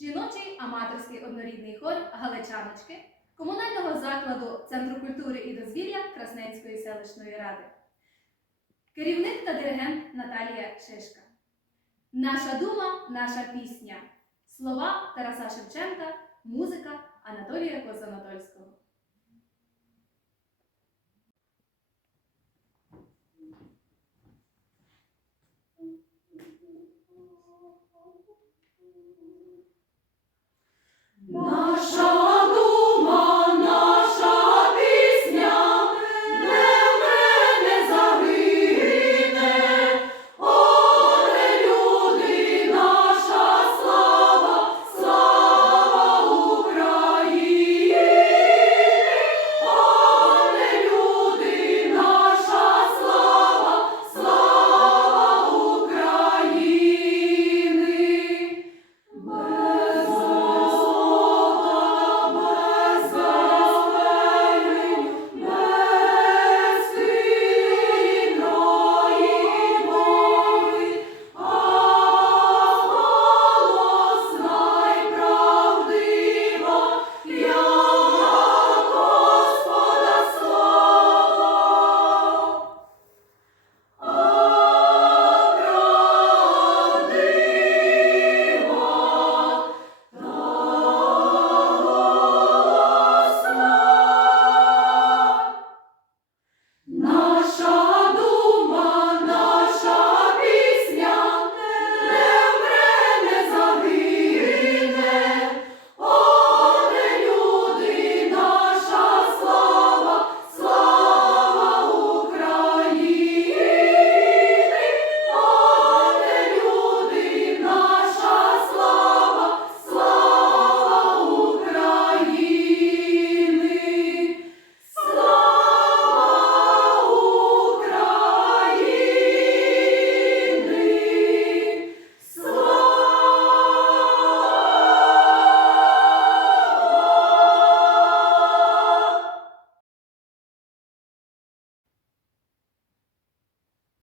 жіночий аматорський однорідний хор Галичаночки комунального закладу Центру культури і дозвілля Красненської селищної ради. Керівник та диригент Наталія Шишка. Наша дума, наша пісня. Слова Тараса Шевченка, музика Анатолія Козанатольського.